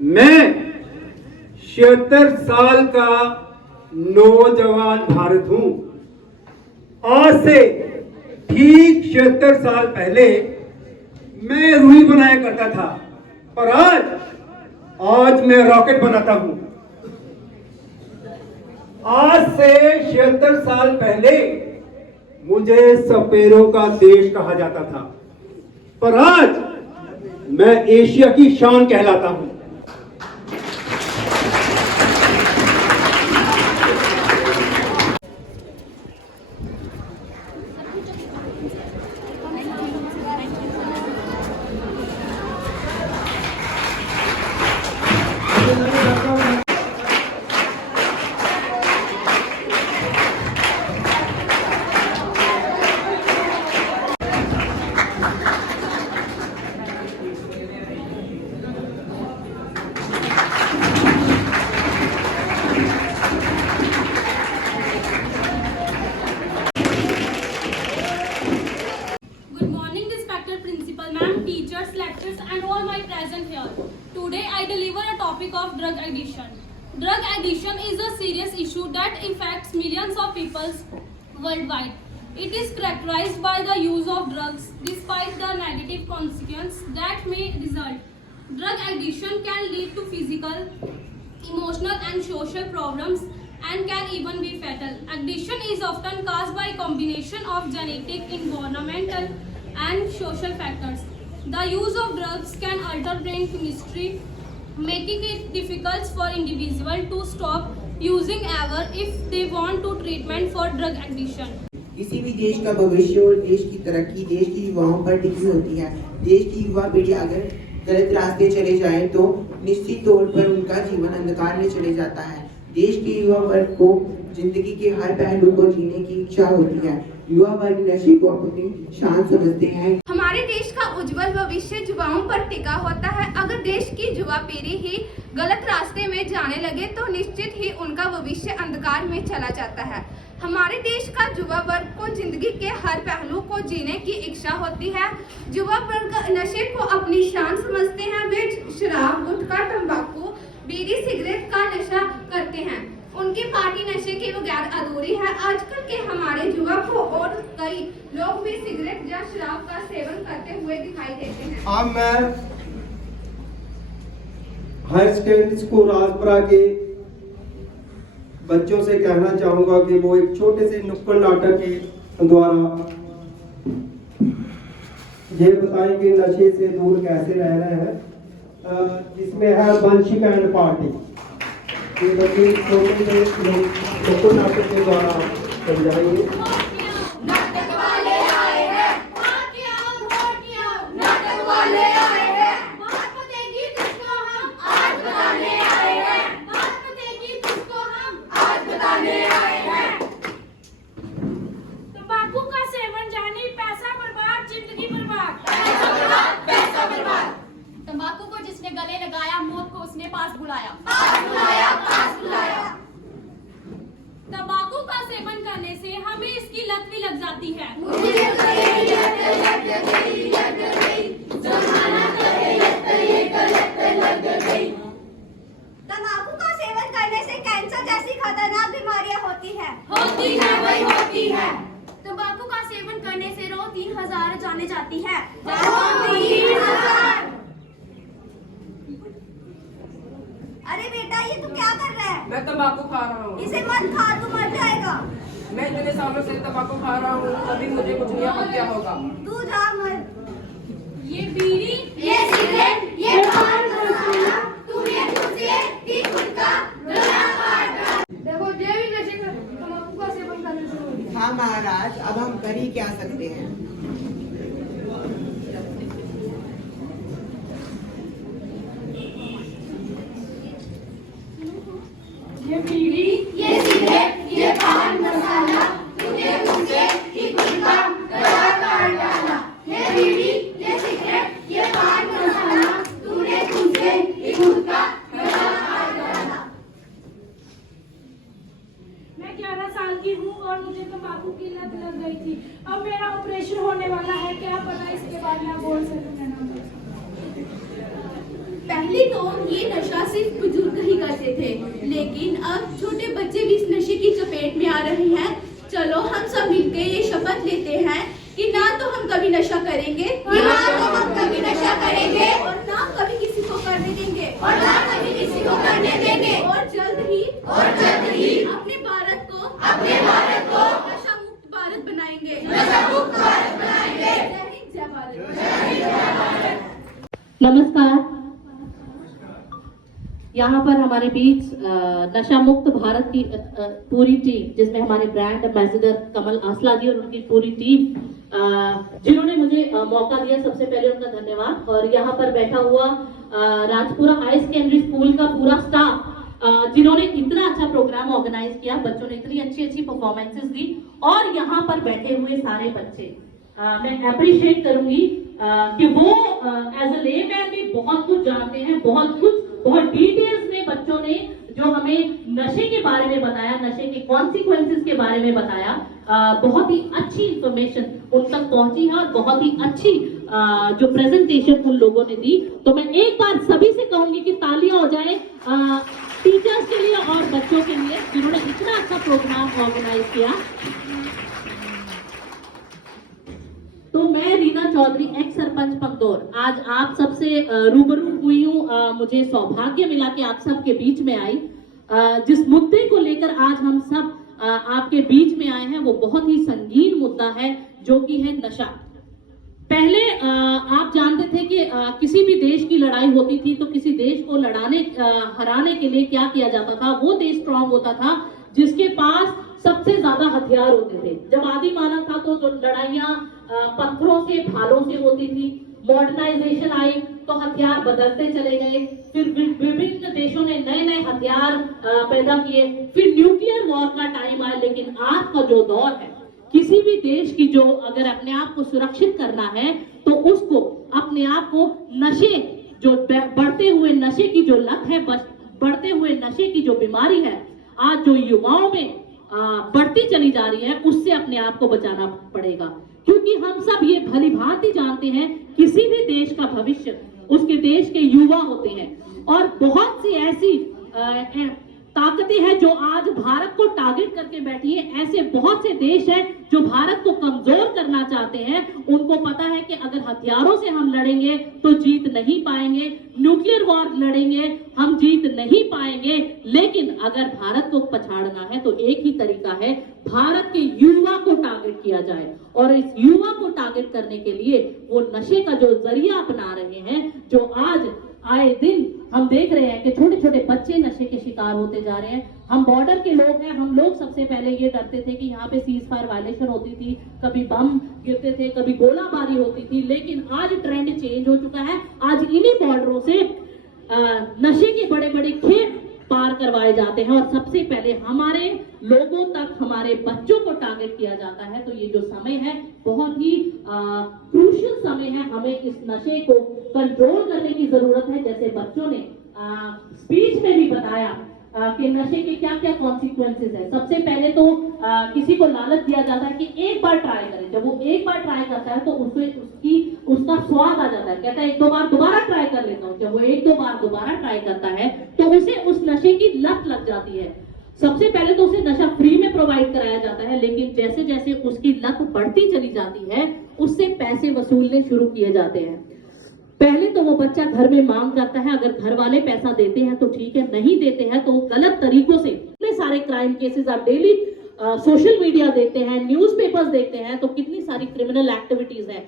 मैं 76 साल का नौजवान भारत हूं। आज से ठीक 76 साल पहले मैं रुई बनाया करता था, पर आज मैं रॉकेट बनाता हूं। आज से 76 साल पहले मुझे सपेरों का देश कहा जाता था, पर आज मैं एशिया की शान कहलाता हूं। Teachers, lecturers and all my present here. Today I deliver a topic of drug addiction. Drug addiction is a serious issue that affects millions of people worldwide. It is characterized by the use of drugs despite the negative consequences that may result. Drug addiction can lead to physical, emotional and social problems and can even be fatal. Addiction is often caused by a combination of genetic, environmental and social factors. The use of drugs can alter brain chemistry, making it difficult for individuals to stop using ever if they want to treatment for drug addiction. किसी भी देश का भविष्य और देश की तरक्की देश की युवाओं पर टिकी होती है। देश की युवा पीढ़ी अगर गलत रास्ते चले जाए तो निश्चित तौर पर उनका जीवन अंधकार में चले जाता है। देश के युवा वर्ग को जिंदगी के हर पहलू को जीने की इच्छा होती है। युवा वर्ग नशे को अपनी शान समझते हैं। हमारे देश का उज्जवल भविष्य युवाओं पर टिका होता है। अगर देश की युवा पीढ़ी ही गलत रास्ते में जाने लगे तो निश्चित ही उनका भविष्य अंधकार में चला जाता है। हमारे देश का युवा वर्ग को जिंदगी के हर पहलू को जीने की इच्छा होती है। युवा वर्ग नशे को अपनी शान समझते हैं। वे शराब, गुटखा, तंबाकू, बीड़ी, सिगरेट का नशा करते हैं। उनकी पार्टी नशे के बगैर अधूरी है। आजकल के हमारे युवा को और कई लोग भी सिगरेट या शराब का सेवन करते हुए दिखाई देते हैं। अब मैं हायर सेकेंडरी स्कूल राजपुरा के बच्चों से कहना चाहूंगा कि वो एक छोटे से नुक्कड़ नाटक के द्वारा ये बताएं कि नशे से दूर कैसे रह रहे हैं, जिसमें है वंशिक एंड पार्टी। ये बच्चे छोटे से नुक्कड़ नाटक के द्वारा समझाएंगे। तंबाकू को जिसने गले लगाया, मौत को उसने पास बुलाया। तंबाकू का सेवन करने से हमें इसकी लत भी लग जाती है। तंबाकू का सेवन करने से कैंसर जैसी खतरनाक बीमारियां होती है। तंबाकू का सेवन करने से रोज 3000 जाने जाती है। अरे बेटा, ये तू क्या कर रहा है? मैं तंबाकू खा रहा हूँ। इसे मत खा, तू मर जाएगा। मैं इतने सालों से तंबाकू खा रहा हूँ, कभी मुझे कुछ नहीं अब क्या होगा। तू जा मर। ये बीड़ी, ये सिगरेट, ये पान मसाला, तूने मुझे भी गुटखा गला काट डाला। देखो ये भी नशे का तंबाकू का सेवन करने शुरू हो गया। हाँ महाराज, अब हम कर ही क्या सकते हैं। ये बीड़ी, ये सिगरेट, ये पान मसाला, तूने मुझे भी गुटखा गला काट डाला। ये बीड़ी, ये सिगरेट, ये पान मसाला, तूने मुझे भी गुटखा गला काट डाला। मैं 11 साल की हूँ और मुझे तंबाकू की लत लग गई थी। अब मेरा ऑपरेशन होने वाला है, क्या पता इसके बाद मैं बोल सकूँ या ना बोल सकूँ। पहली तो ये नशा सिर्फ बुजुर्ग ही करते थे, लेकिन अब छोटे बच्चे भी इस नशे की चपेट में आ रहे हैं। चलो हम सब मिलकर ये शपथ लेते हैं कि ना तो हम कभी नशा करेंगे, और ना कभी किसी को करने देंगे, और जल्द ही अपने भारत को नशा मुक्त भारत बनाएंगे। जय हिंद, जय भारत। नमस्कार। यहाँ पर हमारे बीच नशा मुक्त भारत की पूरी टीम, जिसमें हमारे ब्रांड एम्बेसडर कमल आसला जी और उनकी पूरी टीम, जिन्होंने मुझे मौका दिया, सबसे पहले उनका धन्यवाद। और यहाँ पर बैठा हुआ राजपुरा हाई सेकेंडरी स्कूल का पूरा स्टाफ, जिन्होंने इतना अच्छा प्रोग्राम ऑर्गेनाइज किया, बच्चों ने इतनी अच्छी परफॉर्मेंसेस दी, और यहाँ पर बैठे हुए सारे बच्चे, मैं अप्रिशिएट करूंगी कि वो एज अ लेमैन भी बहुत कुछ जानते हैं, बहुत डिटेल्स में बच्चों ने जो हमें नशे के बारे में बताया, नशे के कॉन्सिक्वेंसेस के बारे में बताया, बहुत ही अच्छी इंफॉर्मेशन उन तक पहुंची है और बहुत ही अच्छी जो प्रेजेंटेशन उन लोगों ने दी। तो मैं एक बार सभी से कहूंगी कि तालियां हो जाए टीचर्स के लिए और बच्चों के लिए, जिन्होंने इतना अच्छा प्रोग्राम ऑर्गेनाइज किया। तो मैं रीना चौधरी, एक्स सरपंच पगडोर, आज आप सबसे रूबरू हुई हूँ। मुझे सौभाग्य मिला कि आप सबके बीच में आई। जिस मुद्दे को लेकर आज हम सब आपके बीच में आए हैं, वो बहुत ही संगीन मुद्दा है, जो कि है नशा। पहले आप जानते थे कि किसी भी देश की लड़ाई होती थी तो किसी देश को हराने के लिए क्या किया जाता था, वो देश स्ट्रांग होता था जिसके पास सबसे ज्यादा हथियार होते थे। जब आदि मानव था तो लड़ाइयां पत्थरों से, भालों से होती थी। मॉडर्नाइजेशन आई तो हथियार बदलते चले गए, फिर विभिन्न देशों ने नए हथियार पैदा किए, फिर न्यूक्लियर वॉर का टाइम आया। लेकिन आज का जो दौर है, किसी भी देश की जो अगर अपने आप को सुरक्षित करना है तो उसको अपने आप को नशे, जो बढ़ते हुए नशे की जो लत है, बढ़ते हुए नशे की जो बीमारी है, आज जो युवाओं में बढ़ती चली जा रही है, उससे अपने आप को बचाना पड़ेगा। क्योंकि हम सब ये भली भांति जानते हैं, किसी भी देश का भविष्य उसके देश के युवा होते हैं। और बहुत सी ऐसी ताकतें हैं जो आज भारत को टारगेट करके बैठी है। ऐसे बहुत से देश हैं जो भारत को कमजोर करना चाहते हैं। उनको पता है कि अगर हथियारों से हम लड़ेंगे तो जीत नहीं पाएंगे, न्यूक्लियर वॉर लड़ेंगे हम जीत नहीं पाएंगे। लेकिन अगर भारत को पछाड़ना है तो एक ही तरीका है, भारत के युवा को टारगेट किया जाए। और इस युवा को टारगेट करने के लिए वो नशे का जो जरिया अपना रहे हैं, जो आज आए दिन हम देख रहे हैं कि छोटे छोटे बच्चे नशे के शिकार होते जा रहे हैं। हम बॉर्डर के लोग हैं, हम लोग सबसे पहले ये डरते थे कि यहाँ पे सीज फायर वायलेशन होती थी, कभी बम गिरते थे, कभी गोलाबारी होती थी। लेकिन आज ट्रेंड चेंज हो चुका है। आज इन्हीं बॉर्डरों से नशे के बड़े बड़े खेप पार करवाए जाते हैं और सबसे पहले हमारे लोगों तक, हमारे बच्चों को टारगेट किया जाता है। तो ये जो समय है बहुत ही क्रूशियल समय है। हमें इस नशे को कंट्रोल करने की जरूरत है। जैसे बच्चों ने स्पीच में भी बताया कि नशे के क्या क्या कॉन्सिक्वेंसेस है। सबसे पहले तो किसी को लालच दिया जाता है कि एक बार ट्राई करें। जब वो एक बार ट्राई करता है तो उसका स्वाद आ जाता है, कहता है एक दो बार दोबारा ट्राई कर लेता हूँ। जब वो एक दो बार दोबारा ट्राई करता है तो उसे उस नशे की लत लग जाती है। सबसे पहले तो उसे नशा फ्री में प्रोवाइड कराया जाता है, लेकिन जैसे जैसे उसकी लत बढ़ती चली जाती है उससे पैसे वसूलने शुरू किए जाते हैं। पहले तो वो बच्चा घर में मांग करता है, अगर घर वाले पैसा देते हैं तो ठीक है, नहीं देते हैं तो गलत तरीकों से इतने सारे क्राइम केसेस आप डेली सोशल मीडिया देखते हैं, न्यूज़पेपर्स देखते हैं, तो कितनी सारी क्रिमिनल एक्टिविटीज हैं।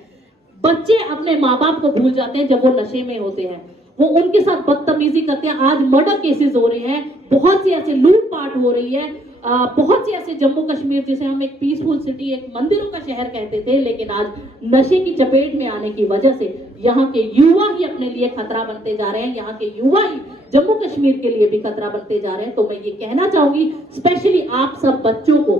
बच्चे अपने माँ बाप को भूल जाते हैं जब वो नशे में होते हैं, वो उनके साथ बदतमीजी करते हैं। आज मर्डर केसेस हो रहे हैं, बहुत सी ऐसे लूटपाट हो रही है, बहुत से ऐसे जम्मू कश्मीर जिसे हम एक पीसफुल सिटी, एक मंदिरों का शहर कहते थे, लेकिन आज नशे की चपेट में आने की वजह से यहाँ के युवा ही अपने लिए खतरा बनते जा रहे हैं। यहाँ के युवा ही जम्मू कश्मीर के लिए भी खतरा बनते जा रहे हैं। तो मैं ये कहना चाहूंगी स्पेशली आप सब बच्चों को,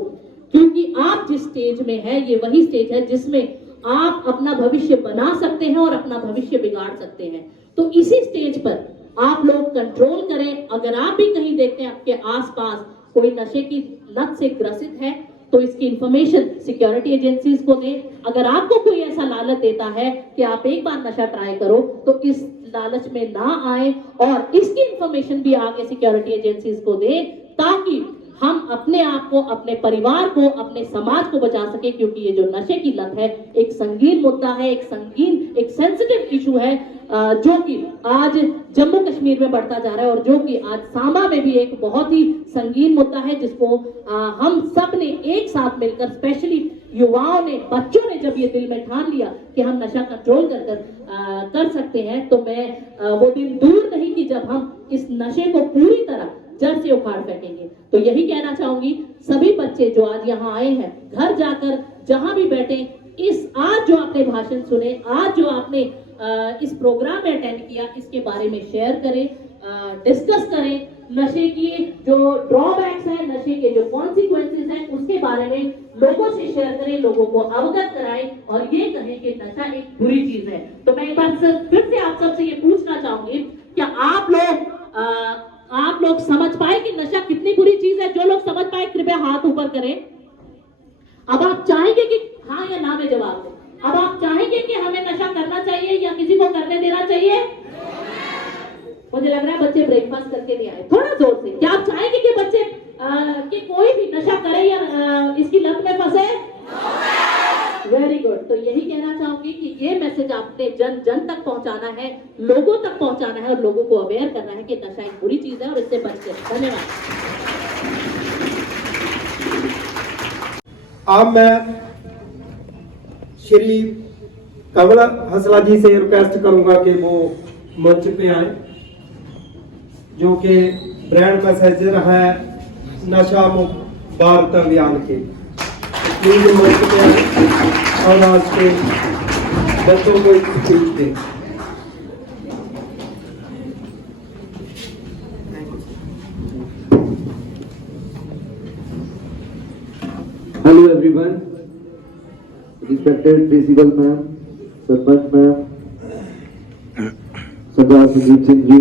क्योंकि आप जिस स्टेज में है ये वही स्टेज है जिसमें आप अपना भविष्य बना सकते हैं और अपना भविष्य बिगाड़ सकते हैं। तो इसी स्टेज पर आप लोग कंट्रोल करें। अगर आप भी कहीं देखते हैं आपके आसपास कोई नशे की लत से ग्रसित है तो इसकी इंफॉर्मेशन सिक्योरिटी एजेंसीज को दें। अगर आपको कोई ऐसा लालच देता है कि आप एक बार नशा ट्राई करो, तो इस लालच में ना आए और इसकी इंफॉर्मेशन भी आगे सिक्योरिटी एजेंसीज को दें, ताकि हम अपने आप को, अपने परिवार को, अपने समाज को बचा सके। क्योंकि ये जो नशे की लत है एक संगीन मुद्दा है, एक सेंसिटिव इशू है, जो कि आज जम्मू कश्मीर में बढ़ता जा रहा है और जो कि आज सांबा में भी एक बहुत ही संगीन मुद्दा है, जिसको हम सब ने एक साथ मिलकर, स्पेशली युवाओं ने, बच्चों ने जब ये दिल में ठान लिया कि हम नशा कंट्रोल कर सकते हैं, तो मैं वो दिन दूर नहीं कि जब हम इस नशे को पूरी तरह जड़ से उखाड़ फेंकेंगे। तो यही कहना चाहूंगी, सभी बच्चे जो आज यहाँ आए हैं, घर जाकर जहां भी बैठे, आज जो आपने भाषण सुने, आज जो आपने इस प्रोग्राम में अटेंड किया, इसके बारे में शेयर करें, डिस्कस करें। नशे की जो ड्रॉबैक्स हैं, नशे के जो कॉन्सिक्वेंसेस हैं, उसके बारे में लोगों से शेयर करें, लोगों को अवगत कराएं और ये कहें कि नशा एक बुरी चीज है। तो मैं एक बार फिर से आप सबसे ये पूछना चाहूंगी, क्या आप लोग समझ पाए कि नशा कितनी बुरी चीज है? जो लोग समझ पाए कृपया हाथ ऊपर करें। अब आप चाहेंगे कि हाँ या ना में जवाब दें। अब आप चाहेंगे कि हमें नशा करना चाहिए या किसी को करने देना चाहिए? मुझे लग रहा है बच्चे ब्रेकफास्ट करके नहीं आए, थोड़ा जोर से। क्या आप चाहेंगे कि बच्चे कि कोई भी नशा करे या इसकी लत में फंसे? Very good. तो यही कहना चाहूंगी कि ये मैसेज आपने जन जन तक पहुंचाना है, लोगों तक पहुंचाना है और लोगों को अवेयर करना है कि नशा एक बुरी चीज है और इससे बचते हैं। धन्यवाद। अब मैं श्री कमला हंसला जी से रिक्वेस्ट करूंगा कि वो मंच पे आए, जो कि ब्रांड मैसेजर है नशा मुक्त भारत अभियान के। प्लीज मंच पे आए और आज के बच्चों को स्पीच दें। Hello everyone, respected principal ma'am, sarpanch ma'am, Sardar Sandeep Singh ji,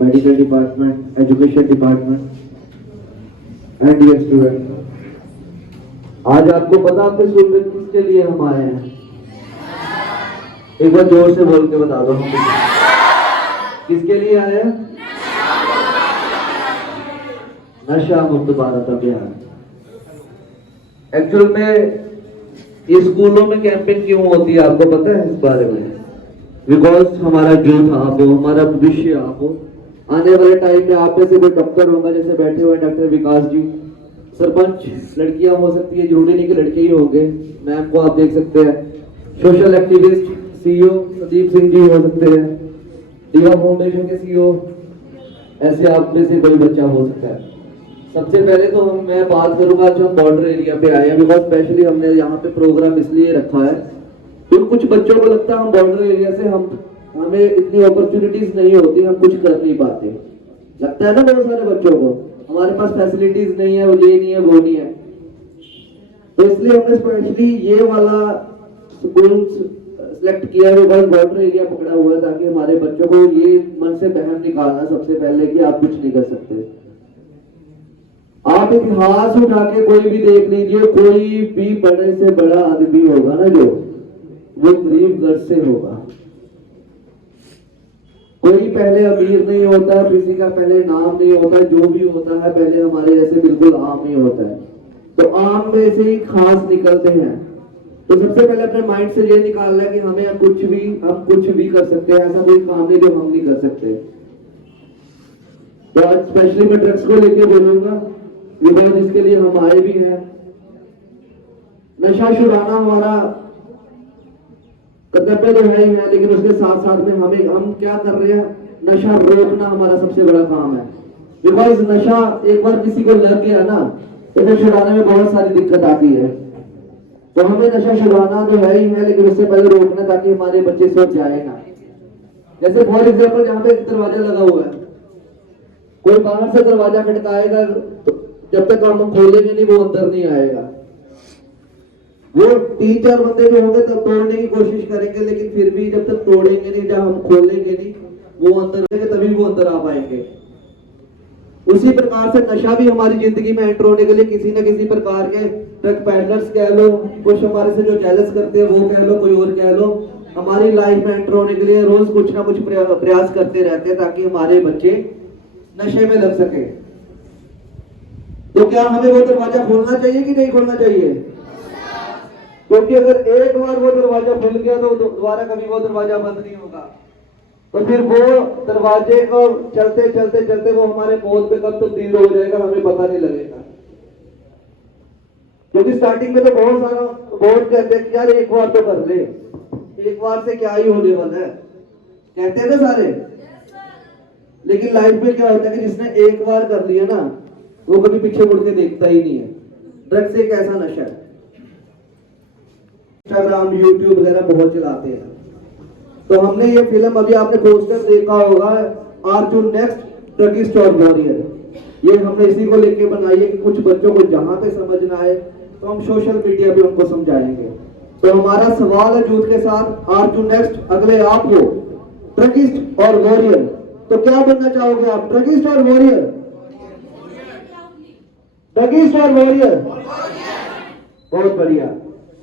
medical department, education department and dear student. आज आपको पता आपके स्कूल में किसके लिए हम आए हैं? एक बार जोर से बोल के बता दो, हम किसके लिए आए हैं? नशा मुक्त भारत अभियान। एक्चुअल में ये स्कूलों में कैंपेन क्यों होती है आपको पता है इस बारे में? बिकॉज हमारा यूथ आप हो, हमारा भविष्य आप हो। आने वाले टाइम में आप में से कोई डॉक्टर होगा, जैसे बैठे हुए डॉक्टर विकास जी, सरपंच लड़कियां हो सकती है, जरूरी नहीं कि लड़के ही होंगे, मैम को आप देख सकते हैं, social activist CEO Sandeep Singh ji हो सकते हैं, दीवा फाउंडेशन के सीईओ, ऐसे आप में से कोई बच्चा हो सकता है। सबसे पहले तो मैं बात करूंगा जो हम बॉर्डर एरिया पे आए हैं, बिकॉज स्पेशली हमने यहाँ पे प्रोग्राम इसलिए रखा है तो कुछ बच्चों को लगता है हम बॉर्डर एरिया से हमें इतनी अपॉर्चुनिटीज नहीं होती, हम कुछ कर नहीं पाते। लगता है ना बहुत सारे बच्चों को हमारे पास फैसिलिटीज नहीं है, वो ये नहीं है, वो नहीं है। तो इसलिए हमने स्पेशली ये वाला स्कूल सिलेक्ट किया है, बिकॉज बॉर्डर एरिया पकड़ा हुआ है, ताकि हमारे बच्चों को ये मन से बहम निकालना सबसे पहले कि आप कुछ नहीं कर सकते। आप इतिहास उठा के कोई भी देख लीजिए, कोई भी बड़े से बड़ा आदमी होगा ना जो, वो गरीब घर से होगा। कोई पहले अमीर नहीं होता, किसी का पहले नाम नहीं होता, जो भी होता है पहले हमारे जैसे बिल्कुल आम ही होता है। तो आम में से ही खास निकलते हैं। तो सबसे पहले अपने माइंड से ये निकालना है कि हम कुछ भी कर सकते हैं, ऐसा कोई काम नहीं जो हम नहीं कर सकते। तो आज स्पेशली मैं ड्रग्स को लेके बोलूंगा, बिकॉज इसके लिए हम आए भी हैं। नशा छुड़ाना हमारा कर्तव्य तो है ही है, लेकिन उसके साथ साथ में हम क्या कर रहे हैं, नशा रोकना हमारा सबसे बड़ा काम है। बिकॉज नशा एक बार किसी को लग गया ना, तो फिर छुड़ाने में बहुत सारी दिक्कत आती है। तो हमें नशा छुड़ाना तो है ही है, लेकिन उससे पहले रोकना, ताकि हमारे बच्चे सोच जाए ना। जैसे फॉर एग्जाम्पल यहाँ पे एक दरवाजा लगा हुआ है, कोई बाहर से दरवाजा खटकाएगा तो जब तक हम खोलेंगे नहीं वो अंदर नहीं आएगा। वो 3-4 बंदे जो होंगे तब तोड़ने की कोशिश करेंगे, लेकिन फिर भी जब तक तोड़ेंगे नहीं, जब हम खोलेंगे नहीं, वो अंदर आएंगे तभी वो अंदर आ पाएंगे। उसी प्रकार से नशा भी हमारी जिंदगी में एंटर होने के लिए किसी न किसी प्रकार के ट्रक पैडलर्स कह लो, कुछ हमारे से जो जेलस करते हैं वो कह लो, कोई और कह लो, हमारी लाइफ में एंटर होने के लिए रोज कुछ ना कुछ प्रयास करते रहते हैं ताकि हमारे बच्चे नशे में लग सके। तो क्या हमें वो दरवाजा खोलना चाहिए कि नहीं खोलना चाहिए? क्योंकि अगर एक बार वो दरवाजा खुल गया तो दोबारा कभी वो दरवाजा बंद नहीं होगा। तो फिर वो दरवाजे को चलते चलते चलते वो हमारे मौत पे कब तब्दील हो जाएगा हमें पता नहीं लगेगा। क्योंकि स्टार्टिंग में तो बहुत कहते हैं कि यार एक बार तो कर ले, एक बार से क्या ही होने वाला है, कहते हैं ना सारे। लेकिन लाइफ में क्या होता है कि जिसने एक बार कर लिया ना वो कभी पीछे मुड़ के देखता ही नहीं है। ड्रग्स एक ऐसा नशा है। इंस्टाग्राम, यूट्यूब वगैरह बहुत चलाते हैं। तो हमने ये फिल्म, अभी आपने पोस्टर देखा होगा, अर्जुन नेक्स्ट ड्रगिस्ट और वॉरियर, ये हमने इसी को लेके बनाई है कि कुछ बच्चों को जहां पे समझ ना आए तो हम सोशल मीडिया पे उनको समझाएंगे। तो हमारा सवाल है यूथ के साथ, अर्जुन नेक्स्ट अगले आप हो ड्रगिस्ट और वॉरियर, तो क्या बनना चाहोगे आप, ड्रगिस्ट और वॉरियर? ड्रगिस्ट और वॉरियर, बहुत बढ़िया।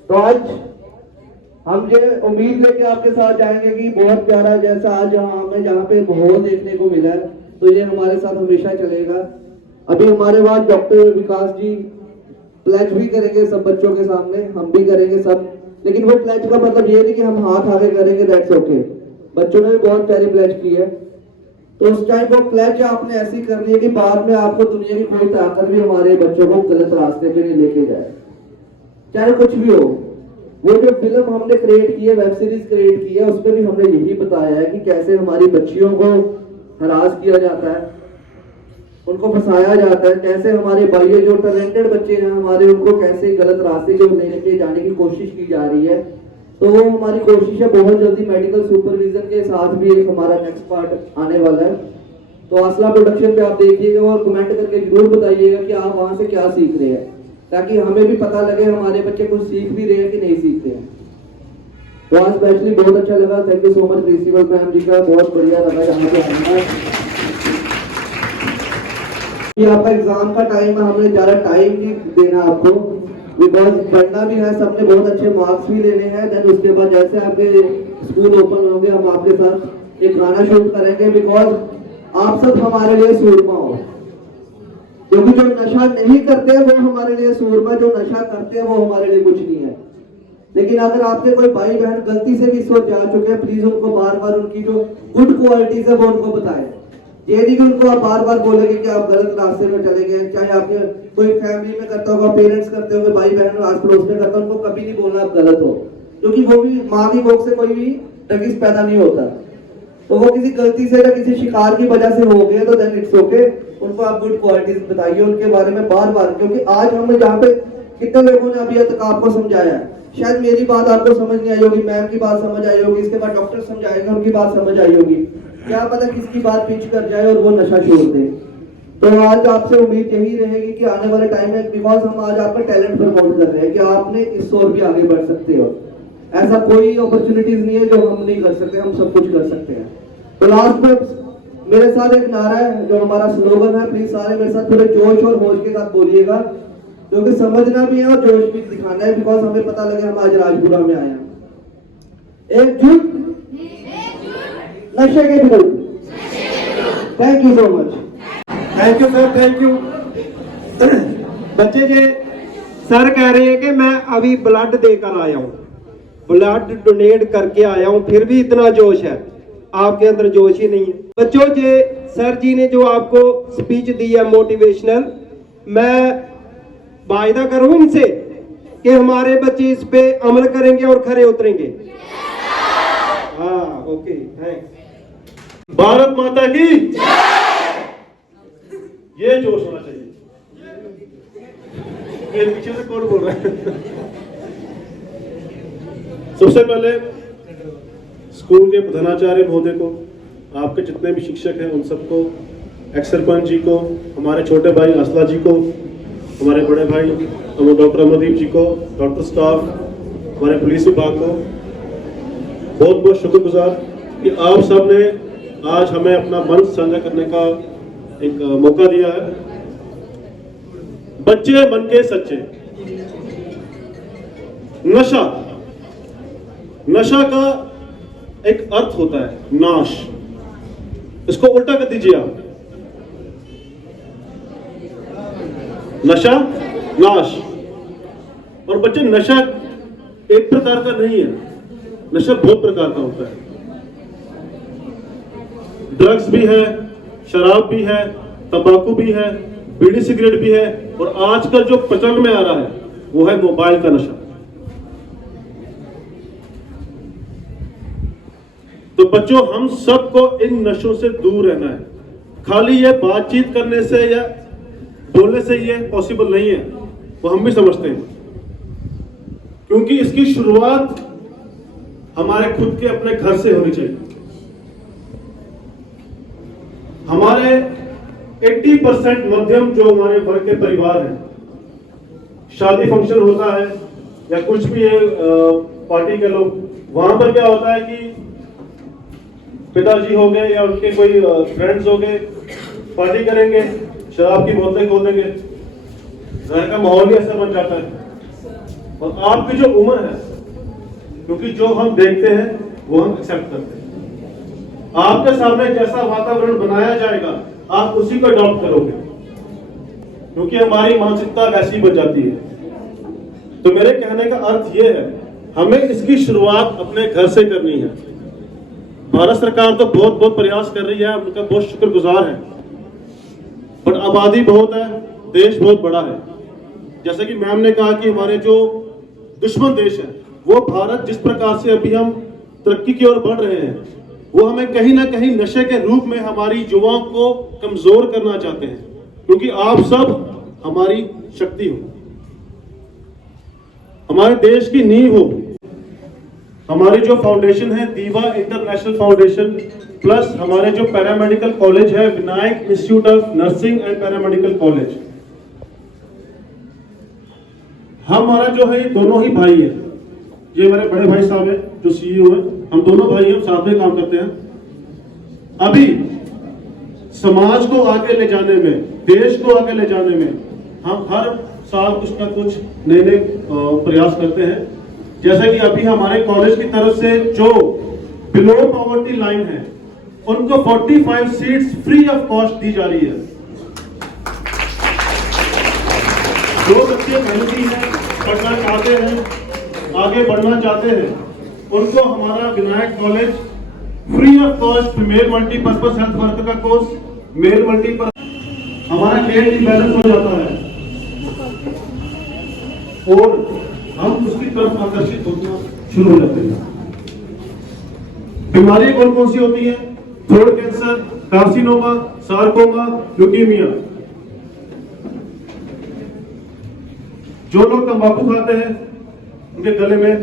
तो आज हम ये उम्मीद लेके आपके साथ जाएंगे कि बहुत प्यारा जैसा आज हमें जहाँ पे माहौल देखने को मिला है तो ये हमारे साथ हमेशा चलेगा। अभी हमारे बाद डॉक्टर विकास जी प्लेज भी करेंगे सब बच्चों के सामने, हम भी करेंगे सब। लेकिन वो प्लेज का मतलब ये नहीं कि हम हाथ आगे करेंगे, दैट्स ओके। बच्चों ने भी बहुत प्यारी प्लेज की है। तो उस टाइम वो प्लेज आपने ऐसी करनी है कि बाद में आपको दुनिया की कोई ताकत भी हमारे बच्चों को गलत रास्ते पे नहीं लेके जाए, चाहे कुछ भी हो। वो जो फिल्म हमने क्रिएट की है, वेब सीरीज क्रिएट की है, उसमें भी हमने यही बताया है कि कैसे हमारी बच्चियों को हरास किया जाता है, उनको फंसाया जाता है, कैसे हमारे भाई जो टैलेंटेड बच्चे हैं हमारे, उनको कैसे गलत रास्ते को लेके जाने की कोशिश की जा रही है। तो वो हमारी कोशिश है, बहुत जल्दी मेडिकल सुपरविजन के साथ भी एक हमारा नेक्स्ट पार्ट आने वाला है। तो आसला प्रोडक्शन पे आप देखिएगा और कमेंट करके जरूर बताइएगा कि आप वहां से क्या सीख रहे हैं, ताकि हमें भी पता लगे हमारे बच्चे कुछ सीख भी रहे हैं कि नहीं सीख रहे हैं। तो आज स्पेशली बहुत अच्छा लगा। Thank you so much principal ma'am ji का, बहुत बढ़िया लगा यहाँ पे आना। ये आपका एग्जाम का टाइम है, हमने ज्यादा टाइम नहीं देना आपको, बिकॉज पढ़ना भी है, सबने बहुत अच्छे मार्क्स भी लेने हैं। देन उसके बाद जैसे आपके स्कूल ओपन होंगे हम आपके साथ एक गाना शूट करेंगे, बिकॉज आप सब हमारे लिए सूरमा हो। क्योंकि जो नशा नहीं करते वो हमारे लिए सूरमा, जो नशा करते हैं वो हमारे लिए कुछ नहीं है। लेकिन अगर आपके कोई भाई बहन गलती से भी इस ओर जा चुके हैं, प्लीज उनको बार बार उनकी जो गुड क्वालिटीज है वो उनको बताएं। ये नहीं कि उनको आप बार बार बोलेंगे कि आप गलत रास्ते में चले गए। चाहे आपके कोई फैमिली में करता होगा, पेरेंट्स करते होंगे, भाई बहन आस पड़ोस में करता, उनको कभी नहीं बोलना आप गलत हो, क्योंकि वो भी माँ की कोख से कोई भी ड्रगिस्ट पैदा नहीं होता। तो वो किसी गलती से या किसी शिकार की वजह से हो गए तो देन इट्स ओके। उनको आप गुड क्वालिटीज बताइए उनके बारे में बार बार, क्योंकि आज हमने जहाँ पे कितने लोगों ने अभी तक आपको समझाया है, शायद मेरी बात आपको समझ नहीं आई होगी, मैम की बात समझ आई होगी, इसके बाद डॉक्टर समझाएगा उनकी बात समझ आई होगी, क्या पता किसकी बात पिच कर जाए और वो नशा छोड़ दे। तो आज आपसे उम्मीद यही रहेगी कि आने वाले टाइम में, बिकॉज हम आज आपका टैलेंट प्रमोट कर रहे हैं कि आपने इस ओर भी आगे बढ़ सकते हो। ऐसा कोई अपॉर्चुनिटीज नहीं है जो हम नहीं कर सकते, हम सब कुछ कर सकते हैं। तो लास्ट में मेरे साथ एक नारा है जो हमारा स्लोगन है, प्लीज सारे मेरे साथ थोड़े जोश और होश के साथ बोलिएगा, क्योंकि समझना भी है और जोश भी दिखाना है, बिकॉज हमें पता लगे हम आज राजपुरा में आए हैं। एकजुट नशे के विरुद्ध। Thank you so much. Thank you sir, thank you. बच्चे जी, सर कह रहे हैं कि मैं अभी ब्लड देकर आया हूँ, ब्लड डोनेट करके आया हूँ, फिर भी इतना जोश है, आपके अंदर जोश ही नहीं है। बच्चों जी, सर जी ने जो आपको स्पीच दी है मोटिवेशनल, मैं वायदा करूं इनसे कि हमारे बच्चे इस पे अमल करेंगे और खरे उतरेंगे। हाँ, ओके, थैंक्स। भारत माता की ये जोश होना चाहिए। मेरे पीछे से कौन बोल रहा है? सबसे पहले स्कूल के प्रधानाचार्य महोदय को, आपके जितने भी शिक्षक हैं उन सबको, एक्स सरपंच जी को, हमारे छोटे भाई असला जी को, हमारे बड़े भाई डॉक्टर अमरदीप जी को, डॉक्टर स्टाफ, हमारे पुलिस विभाग को बहुत बहुत शुक्रगुजार कि आप सब ने आज हमें अपना मंच साझा करने का एक मौका दिया है। बच्चे बन के सच्चे। नशा का एक अर्थ होता है नाश। इसको उल्टा कर दीजिए आप, नशा नाश। और बच्चे, नशा एक प्रकार का नहीं है, नशा बहुत प्रकार का होता है। ड्रग्स भी है, शराब भी है, तंबाकू भी है, बीड़ी सिगरेट भी है, और आजकल जो प्रचलन में आ रहा है वो है मोबाइल का नशा। तो बच्चों, हम सबको इन नशों से दूर रहना है। खाली ये बातचीत करने से या बोलने से ये पॉसिबल नहीं है, वो हम भी समझते हैं, क्योंकि इसकी शुरुआत हमारे खुद के अपने घर से होनी चाहिए। हमारे 80% मध्यम जो हमारे वर्ग के परिवार हैं, शादी फंक्शन होता है या कुछ भी है, पार्टी के लोग, वहां पर क्या होता है कि पिताजी हो गए या उनके कोई फ्रेंड्स हो गए, पार्टी करेंगे, शराब की बोतलें खोल देंगे, घर का माहौल ही ऐसा बन जाता है। और आपकी जो उम्र है, क्योंकि जो हम देखते हैं वो हम एक्सेप्ट करते हैं। आपके सामने जैसा वातावरण बनाया जाएगा आप उसी को अडॉप्ट करोगे, क्योंकि हमारी मानसिकता वैसी बन जाती है। तो मेरे कहने का अर्थ यह है, हमें इसकी शुरुआत अपने घर से करनी है। भारत सरकार तो बहुत प्रयास कर रही है, उनका बहुत शुक्रगुजार है, बट आबादी बहुत है, देश बहुत बड़ा है। जैसे कि मैम ने कहा कि हमारे जो दुश्मन देश है, वो भारत जिस प्रकार से अभी हम तरक्की की ओर बढ़ रहे हैं, वो हमें कहीं ना कहीं नशे के रूप में हमारी युवाओं को कमजोर करना चाहते हैं, क्योंकि आप सब हमारी शक्ति हो, हमारे देश की नींव हो। हमारी जो फाउंडेशन है दीवा इंटरनेशनल फाउंडेशन, प्लस हमारे जो पैरामेडिकल कॉलेज है Vinayak institute of nursing and paramedical college, हमारा जो है ये दोनों ही भाई है। ये मेरे बड़े भाई साहब हैं जो सीईओ हैं, हम दोनों भाई हम साथ में काम करते हैं। अभी समाज को आगे ले जाने में, देश को आगे ले जाने में हम हर साल कुछ ना कुछ नए नए प्रयास करते हैं। जैसे कि अभी हमारे कॉलेज की तरफ से जो बिलो पॉवर्टी लाइन है उनको 45 सीट्स फ्री ऑफ कॉस्ट दी जा रही है। जो बच्चे मेहनती हैं, पढ़ना चाहते हैं, आगे बढ़ना चाहते हैं, उनको हमारा Vinayak college free of cost male multipurpose health worker का कोर्स, मेल मल्टीपर्पज, हमारा केयर बैलेंस हो जाता है और हम उसकी तरफ आकर्षित होना शुरू हो जाते हैं। बीमारी कौन कौन सी होती है? Throat cancer, carcinoma, sarcoma, leukaemia. जो लोग तंबाकू खाते हैं उनके गले में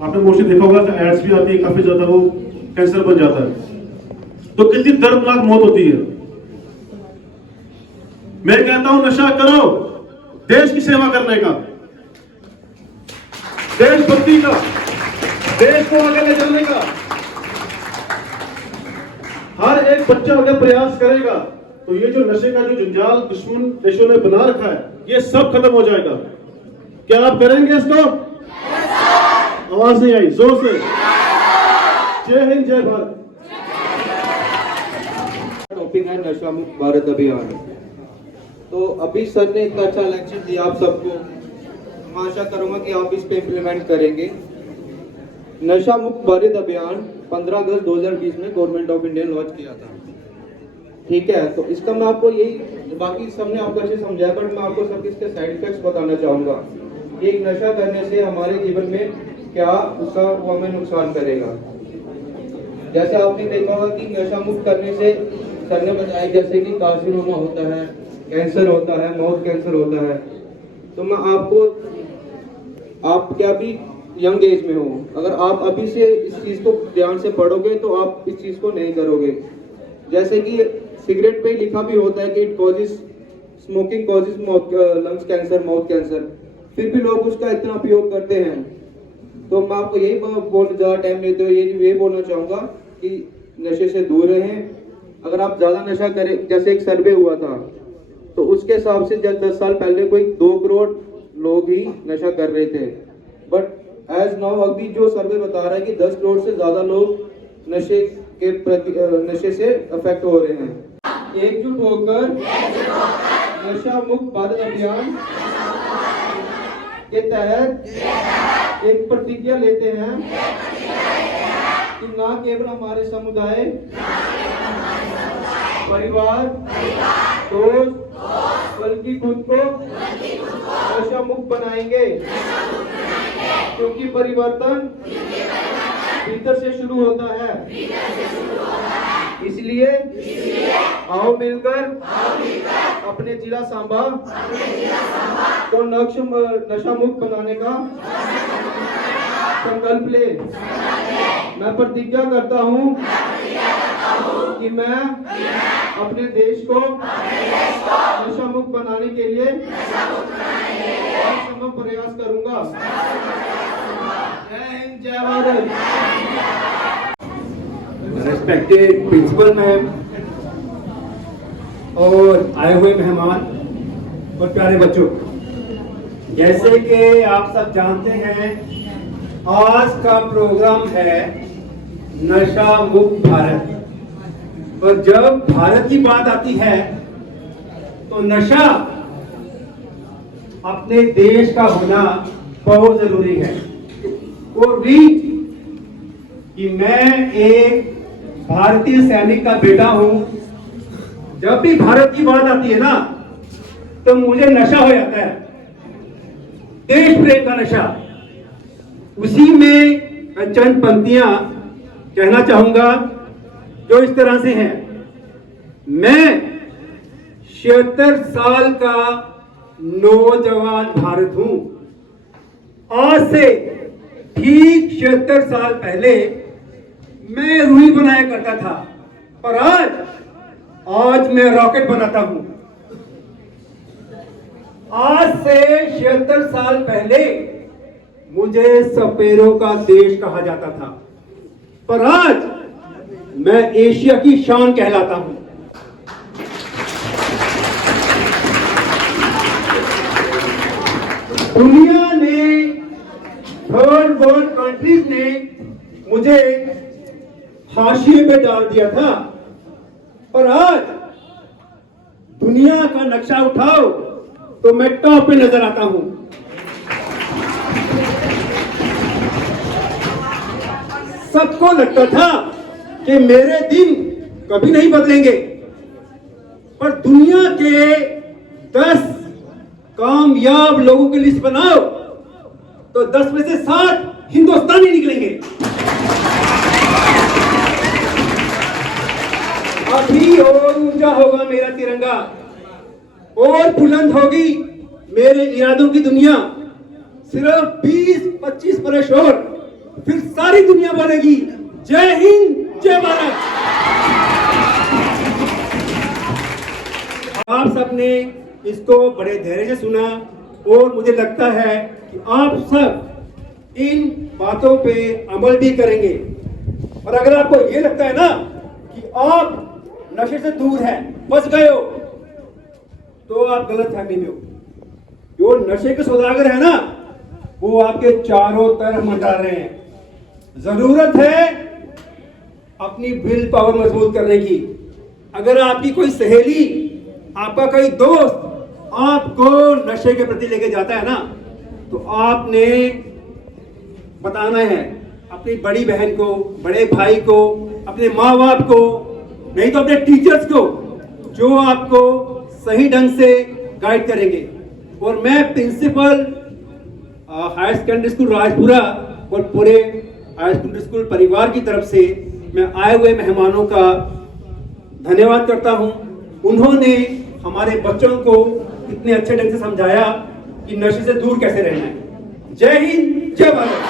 आपने मोस्टली देखा होगा कि एड्स भी आती है, काफी ज्यादा वो कैंसर बन जाता है। तो कितनी दर्दनाक मौत होती है। मैं कहता हूं नशा करो देश की सेवा करने का, देशभक्ति का, देश को आगे ले जाने का। हर एक बच्चा अगर प्रयास करेगा तो ये जो नशे का जो जंजाल दुश्मन देशों ने बना रखा है ये सब खत्म हो जाएगा। क्या आप करेंगे इसको? आवाज नहीं आई, जोर से। जय हिंद, जय भारत। टॉपिक है नशा मुक्त भारत अभियान। तो अभी सर ने इतना अच्छा लेक्चर दिया आप सबको, मैं आशा करूंगा कि आप इस पे इम्प्लीमेंट करेंगे। नशा मुक्त भारत अभियान 15 अगस्त 2020 में गवर्नमेंट ऑफ इंडिया ने लॉन्च किया था। ठीक है, तो इसका मैं आपको यही, बाकी सबने आपको अच्छे समझाया, बट मैं आपको सब इसके साइड इफेक्ट्स बताना चाहूंगा। एक नशा करने से हमारे जीवन में क्या उसका वो हमें नुकसान करेगा। जैसे आपने देखा होगा कि नशा मुक्त करने से सर ने बताया जैसे कि कार्सिनोमा होता है, कैंसर होता है, माउथ कैंसर होता है। तो मैं आपको, आप क्या भी यंग एज में हो, अगर आप अभी से इस चीज को ध्यान से पढ़ोगे तो आप इस चीज को नहीं करोगे। जैसे कि सिगरेट पे लिखा भी होता है कि it causes, smoking causes lungs cancer, mouth cancer, फिर भी लोग उसका इतना उपयोग करते हैं। तो मैं आपको यही बोलना, ज़्यादा टाइम लेते हुए ये बोलना चाहूँगा कि नशे से दूर रहें, अगर आप ज़्यादा नशा करें, जैसे एक सर्वे हुआ था तो उसके हिसाब से जब 10 साल पहले कोई 2 करोड़ लोग ही नशा कर रहे थे, बट एज नाउ अभी जो सर्वे बता रहा है कि 10 करोड़ से ज़्यादा लोग नशे से अफेक्ट हो रहे हैं। एकजुट होकर नशा मुक्त भारत अभियान के तहत एक प्रतिज्ञा लेते हैं कि न केवल हमारे समुदाय, परिवार, दोस्त, बल्कि खुद को नशा मुक्त बनाएंगे, क्योंकि परिवर्तन भीतर से शुरू होता है। इसलिए आओ मिलकर अपने जिला सांबा को नशा मुक्त बनाने का संकल्प ले। मैं प्रतिज्ञा करता हूँ कि मैं अपने देश को नशा मुक्त बनाने के लिए हर संभव प्रयास करूंगा। जय हिंद, जय भारत। रिस्पेक्टेड प्रिंसिपल मैम और आए हुए मेहमान और प्यारे बच्चों, जैसे कि आप सब जानते हैं आज का प्रोग्राम है नशा मुक्त भारत। और जब भारत की बात आती है तो नशा अपने देश का होना बहुत जरूरी है। और रीच कि मैं एक भारतीय सैनिक का बेटा हूं, जब भी भारत की बात आती है ना तो मुझे नशा हो जाता है, देश प्रेम का नशा। उसी में मैं चंद पंक्तियां कहना चाहूंगा जो इस तरह से हैं। मैं 76 साल का नौजवान भारत हूं। आज से ठीक 76 साल पहले मैं रुई बनाया करता था, पर आज मैं रॉकेट बनाता हूं। आज से 76 साल पहले मुझे सपेरों का देश कहा जाता था, पर आज मैं एशिया की शान कहलाता हूं। दुनिया ने, थर्ड वर्ल्ड कंट्रीज ने मुझे हाशिए पे डाल दिया था, और आज दुनिया का नक्शा उठाओ तो मैं टॉप पे नजर आता हूं। सबको लगता था कि मेरे दिन कभी नहीं बदलेंगे, पर दुनिया के 10 कामयाब लोगों की लिस्ट बनाओ तो 10 में से 7 हिंदुस्तानी निकलेंगे। अभी और ऊंचा होगा मेरा तिरंगा, और बुलंद होगी मेरे इरादों की दुनिया। सिर्फ 20-25 बरस और फिर सारी दुनिया बनेगी। जय हिंद, जय भारत। आप सबने इसको बड़े धैर्य से सुना, और मुझे लगता है कि आप सब इन बातों पे अमल भी करेंगे। और अगर आपको ये लगता है ना कि आप नशे से दूर हैं, बच गए हो, तो आप गलत फहमी में हो। जो नशे के सौदागर है ना, वो आपके चारों तरफ मंडरा रहे हैं। जरूरत है अपनी विल पावर मजबूत करने की। अगर आपकी कोई सहेली, आपका कोई दोस्त आपको नशे के प्रति लेके जाता है ना, तो आपने बताना है अपनी बड़ी बहन को, बड़े भाई को, अपने माँ बाप को, नहीं तो अपने टीचर्स को, जो आपको सही ढंग से गाइड करेंगे। और मैं principal higher secondary school Rajpura और पूरे हायर सेकेंडरी स्कूल परिवार की तरफ से मैं आए हुए मेहमानों का धन्यवाद करता हूं। उन्होंने हमारे बच्चों को इतने अच्छे ढंग से समझाया कि नशे से दूर कैसे रहना है। जय हिंद, जय भारत।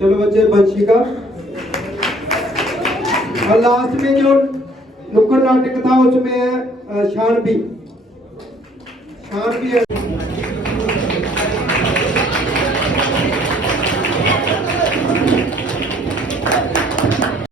चलो बच्चे, वंशिका। और लास्ट में जो नुक्कड़ नाटक था उसमें है शानवी। शान भी है।